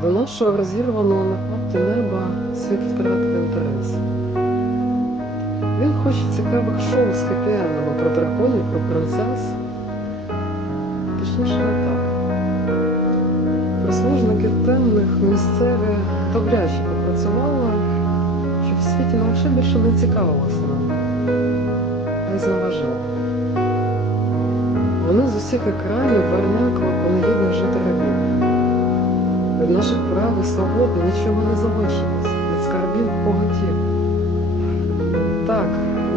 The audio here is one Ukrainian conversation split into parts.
До нашого розірваного на клапті неба світ втратив інтерес. Він хоче цікавих шоу з хеппі-ендами про драконів, про принцес. Точніше, не так. Прислужники темних місцеві добряче попрацювали, щоб в світі не лише більше не цікавилося нами, а й. Вони з усіх екранів вернякли поневідних жителів. Від наших прав і свобод нічого не залишилось, від скарбів богатів. Так,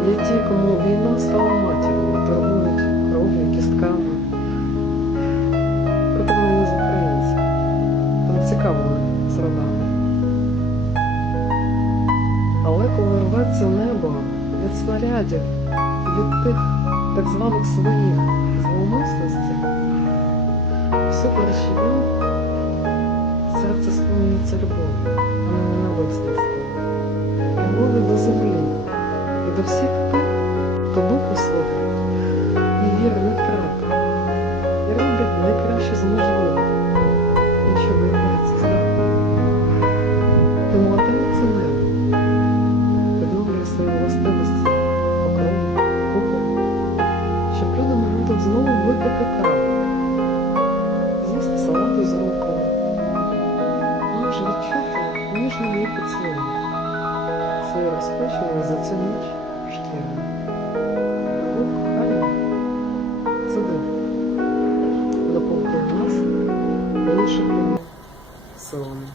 є ті, кому війна стала матір'ю, торгують кров'ю, кістками. Не з українців. Та не цікавими з родами. Але коли рветься небо від снарядів, від тих так званих своїх зловмисностей, всупереч їм серце сповнюється любов'ю, а не ненависництвом. Любов'ю до землі і до всіх тих, хто духу свого і віри не втратив, і роблять найкраще з якщо виявляється здатним. Тому отель це небо відновлює свої властивості купол, щоб люди могли знову випити каву, з'їсти салату з ніжний її поцілунок, свою розпочену за цю ніч шкіру. О, кохання це диво, наповнює нас іншими силами.